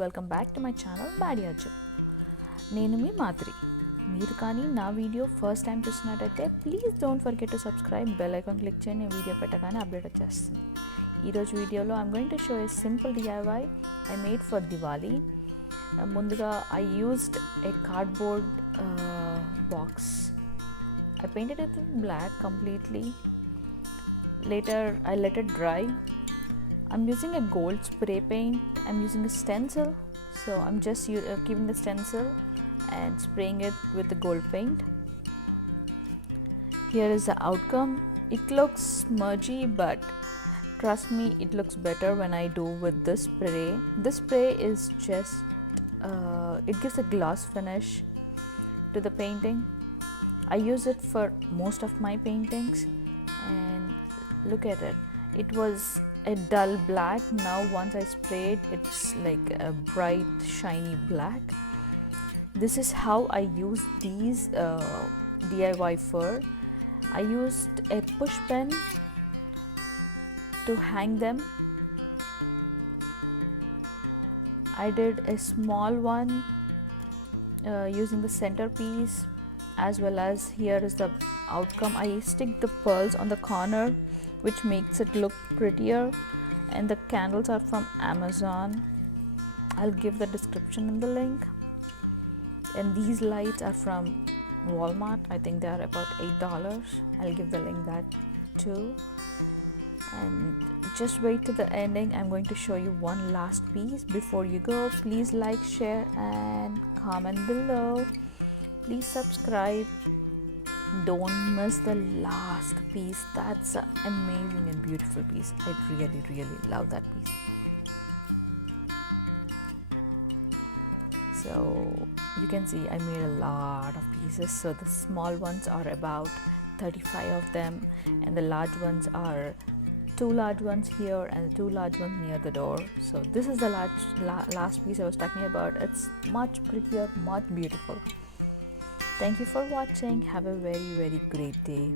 Welcome back to my channel MaddyAjuu. నేను మీ మాధురి. మీరు కానీ నా వీడియో ఫస్ట్ టైం చూస్తున్నట్టయితే please don't forget to subscribe, bell icon click చేయండి. వీడియో పెట్టగానే అప్డేట్ వచ్చేస్తుంది. ఈరోజు వీడియోలో I'm going to show a simple DIY I made for Diwali. ముందుగా I used a cardboard box. I painted it in black completely. Later I let it dry. I'm using a gold spray paint. I'm using a stencil, so I'm just keeping the stencil and spraying it with the gold paint. Here is the outcome. It looks smudgy, but trust me, it looks better when I do with this spray. This spray is just it gives a gloss finish to the painting. I use it for most of my paintings, and look at it. It was a dull black. Now once I sprayed, it's like a bright shiny black. This is how I use these DIY for. I used a push pen to hang them. I did a small one using the centerpiece, as well as here is the outcome. I stick the pearls on the corner, which makes it look prettier, and the candles are from Amazon. I'll give the description in the link. And these lights are from Walmart. I think they are about $8. I'll give the link that too. And just wait to the ending. I'm going to show you one last piece. Before you go, please like, share and comment below. Please subscribe. Don't miss the last piece. That's an amazing and beautiful piece. I really love that piece. So you can see I made a lot of pieces. So the small ones are about 35 of them, and the large ones are 2 large ones here and 2 large ones near the door. So this is the last piece I was talking about. It's much prettier, much beautiful. Thank you for watching. Have a very great day.